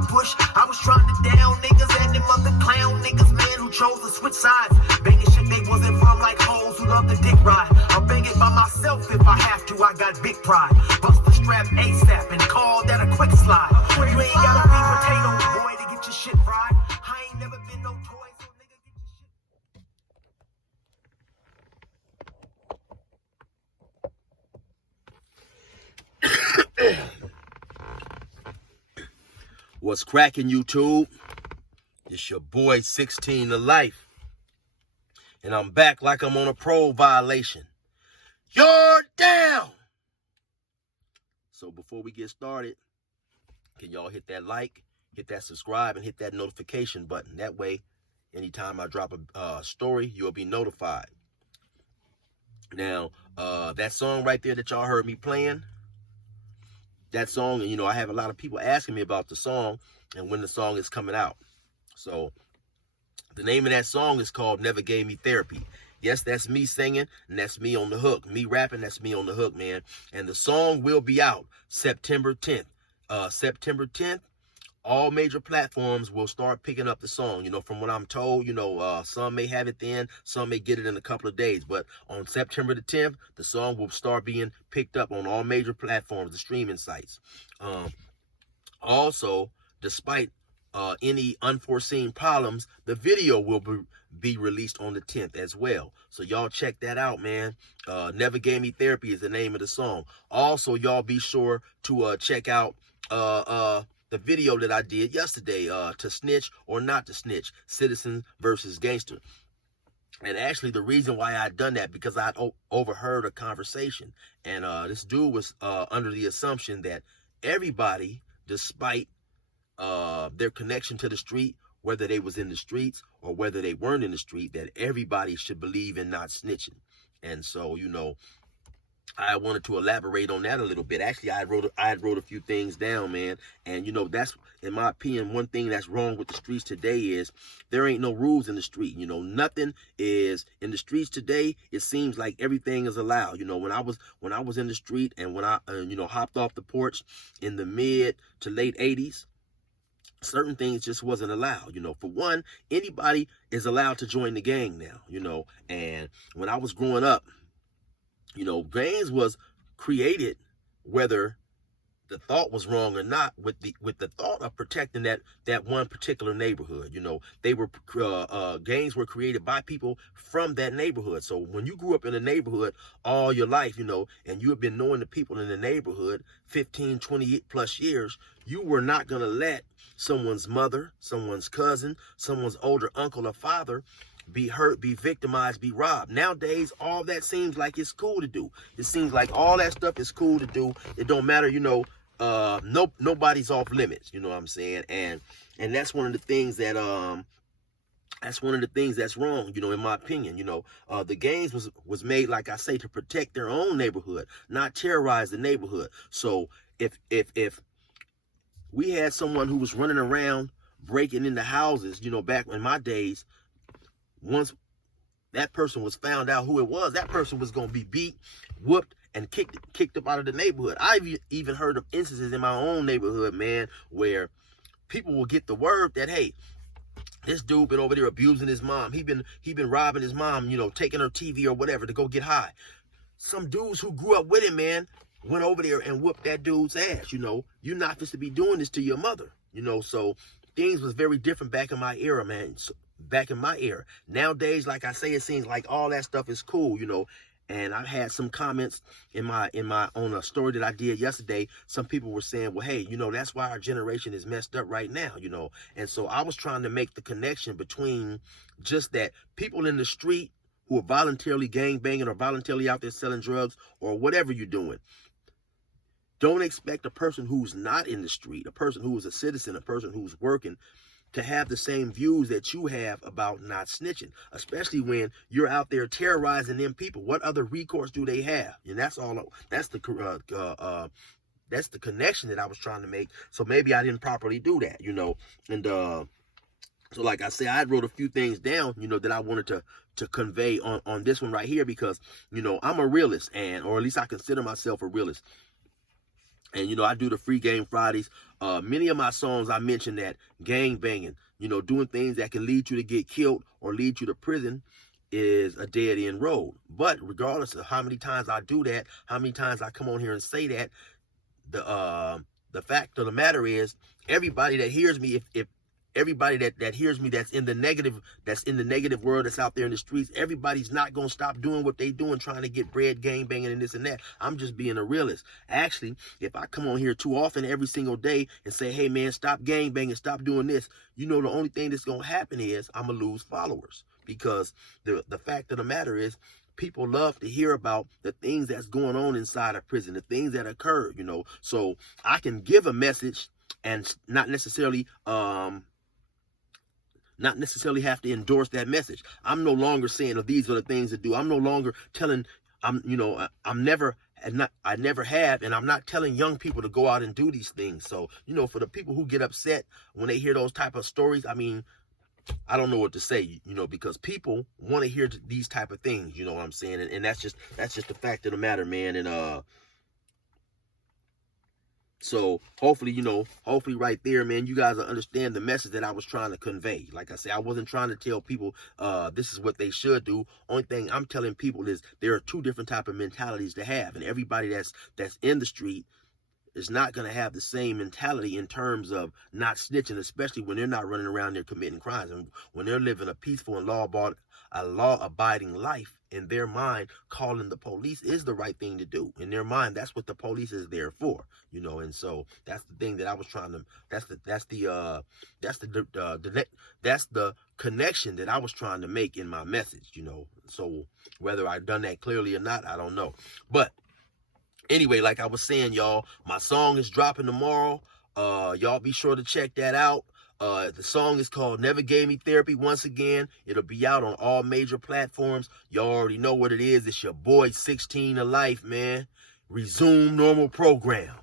I push. I was trying to down niggas and them other clown niggas, man, who chose to switch sides. Banging shit they wasn't from, like hoes who love the dick ride. I'll bang it by myself if I have to, I got big pride. Bust the strap ASAP and call that a quick slide. You ain't gotta be potato boy to get your shit fried. I ain't never been no toy, so nigga get your shit. What's cracking, YouTube? It's your boy 16 to life. And I'm back like I'm on a parole violation. You're down! So before we get started, can y'all hit that like, hit that subscribe, and hit that notification button. That way, anytime I drop a story, you'll be notified. Now, that song right there that y'all heard me playing, that song, you know, I have a lot of people asking me about the song and when the song is coming out. So the name of that song is called Never Gave Me Therapy. Yes, that's me singing, and that's me on the hook. Me rapping, that's me on the hook, man. And the song will be out September 10th. September 10th, all major platforms will start picking up the song. You know, from what I'm told, you know, some may have it then, some may get it in a couple of days. But on September the 10th, the song will start being picked up on all major platforms, the streaming sites. Also, despite any unforeseen problems, the video will be released on the 10th as well. So y'all check that out, man. Never Gave Me Therapy is the name of the song. Also, y'all be sure to check out the video that I did yesterday, to snitch or not to snitch, Citizen Vs Gangster. And actually, the reason why I done that, because I overheard a conversation, and this dude was under the assumption that everybody, despite their connection to the street, whether they was in the streets or whether they weren't in the street, that everybody should believe in not snitching. And so, you know, I wanted to elaborate on that a little bit. Actually, I wrote a few things down, man. And, you know, that's, in my opinion, one thing that's wrong with the streets today is there ain't no rules in the street. You know, nothing is in the streets today. It seems like everything is allowed. You know, when I was in the street and when I, you know, hopped off the porch in the mid to late 80s, certain things just wasn't allowed. You know, for one, anybody is allowed to join the gang now, you know. And when I was growing up, you know, gangs was created, whether the thought was wrong or not, with the thought of protecting that one particular neighborhood. You know, they were gangs were created by people from that neighborhood. So when you grew up in a neighborhood all your life, you know, and you have been knowing the people in the neighborhood 15, 20 plus years, you were not going to let someone's mother, someone's cousin, someone's older uncle or father be hurt, be victimized, be robbed. Nowadays, all that seems like it's cool to do. It seems like all that stuff is cool to do. It don't matter, you know, nobody's off limits, you know what I'm saying? And that's one of the things that that's wrong, you know, in my opinion. You know, the gangs was made, like I say, to protect their own neighborhood, not terrorize the neighborhood. So if we had someone who was running around breaking into houses, you know, back in my days, once that person was found out who it was, that person was going to be beat, whooped, and kicked up out of the neighborhood. I've even heard of instances in my own neighborhood, man, where people will get the word that, hey, this dude been over there abusing his mom. He been robbing his mom, you know, taking her TV or whatever to go get high. Some dudes who grew up with him, man, went over there and whooped that dude's ass. You know, you're not supposed to be doing this to your mother, you know. So things was very different back in my era, man. So, back in my era. Nowadays, like I say, it seems like all that stuff is cool, you know. And I've had some comments on a story that I did yesterday. Some people were saying, well, hey, you know, that's why our generation is messed up right now, you know. And so I was trying to make the connection between just that people in the street who are voluntarily gangbanging or voluntarily out there selling drugs or whatever you're doing. Don't expect a person who's not in the street, a person who is a citizen, a person who's working, to have the same views that you have about not snitching, especially when you're out there terrorizing them people. What other recourse do they have? And that's the connection that I was trying to make. So maybe I didn't properly do that, you know. And so like I said, I wrote a few things down, you know, that I wanted to convey on this one right here, because, you know, I'm a realist, or at least I consider myself a realist. And, you know, I do the free game Fridays. Many of my songs, I mention that gang banging, you know, doing things that can lead you to get killed or lead you to prison is a dead end road. But regardless of how many times I do that, how many times I come on here and say that, the fact of the matter is, everybody that hears me, if everybody that hears me that's in the negative world, that's out there in the streets, everybody's not gonna stop doing what they doing, trying to get bread, gang banging, and this and that. I'm just being a realist. Actually, if I come on here too often every single day and say, hey man, stop gang banging, stop doing this, you know, the only thing that's gonna happen is I'm gonna lose followers. Because the fact of the matter is, people love to hear about the things that's going on inside a prison, the things that occur, you know. So I can give a message and not necessarily have to endorse that message. I'm no longer saying, oh, these are the things to do. I'm no longer telling, I never have, and I'm not telling young people to go out and do these things. So, you know, for the people who get upset when they hear those type of stories, I mean, I don't know what to say, you know, because people want to hear these type of things, you know what I'm saying? And that's just the fact of the matter, man. And so hopefully, you know, right there, man, you guys will understand the message that I was trying to convey. Like I said, I wasn't trying to tell people this is what they should do. Only thing I'm telling people is there are two different type of mentalities to have, and everybody that's in the street is not going to have the same mentality in terms of not snitching, especially when they're not running around there committing crimes. And when they're living a peaceful and law-abiding life, in their mind, calling the police is the right thing to do. In their mind, that's what the police is there for, you know. And so that's the thing that I was trying to, that's the connection that I was trying to make in my message, you know. So whether I've done that clearly or not, I don't know. But anyway, like I was saying, y'all, my song is dropping tomorrow. Y'all be sure to check that out. The song is called Never Gave Me Therapy. Once again, it'll be out on all major platforms. Y'all already know what it is. It's your boy 16 to Life, man. Resume normal program.